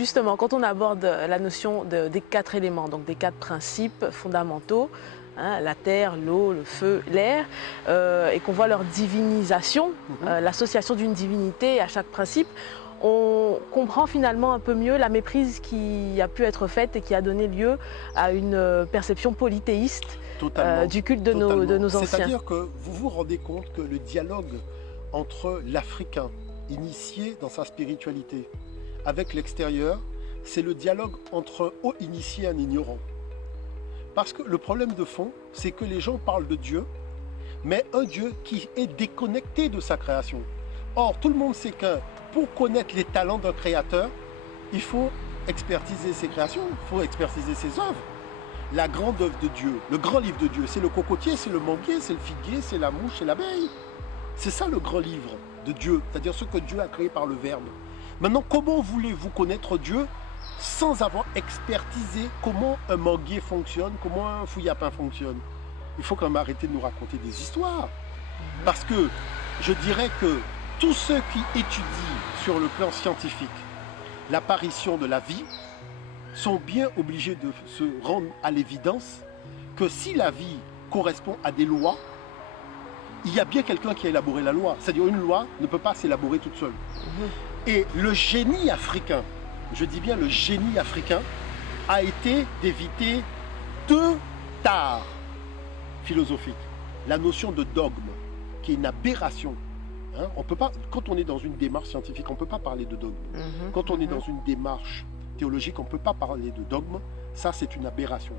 justement, quand on aborde la notion des 4 éléments, donc des 4 principes fondamentaux, hein, la terre, l'eau, le feu, l'air, et qu'on voit leur divinisation, l'association d'une divinité à chaque principe, on comprend finalement un peu mieux la méprise qui a pu être faite et qui a donné lieu à une perception polythéiste du culte de nos anciens. C'est-à-dire que vous vous rendez compte que le dialogue entre l'Africain initié dans sa spiritualité avec l'extérieur, c'est le dialogue entre un haut initié et un ignorant. Parce que le problème de fond, c'est que les gens parlent de Dieu, mais un Dieu qui est déconnecté de sa création. Or, tout le monde sait que pour connaître les talents d'un créateur, il faut expertiser ses créations, il faut expertiser ses œuvres. La grande œuvre de Dieu, le grand livre de Dieu, c'est le cocotier, c'est le manguier, c'est le figuier, c'est la mouche, c'est l'abeille. C'est ça le grand livre de Dieu, c'est-à-dire ce que Dieu a créé par le Verbe. Maintenant, comment voulez-vous connaître Dieu sans avoir expertisé comment un manguier fonctionne, comment un fouillapin fonctionne? Il faut quand même arrêter de nous raconter des histoires. Parce que je dirais que tous ceux qui étudient sur le plan scientifique l'apparition de la vie sont bien obligés de se rendre à l'évidence que si la vie correspond à des lois, il y a bien quelqu'un qui a élaboré la loi. C'est-à-dire une loi ne peut pas s'élaborer toute seule. Et le génie africain, je dis bien le génie africain, a été d'éviter 2 tares philosophiques. La notion de dogme, qui est une aberration. Hein, on peut pas, quand on est dans une démarche scientifique, on ne peut pas parler de dogme. Quand on est dans une démarche théologique, on ne peut pas parler de dogme. Ça, c'est une aberration.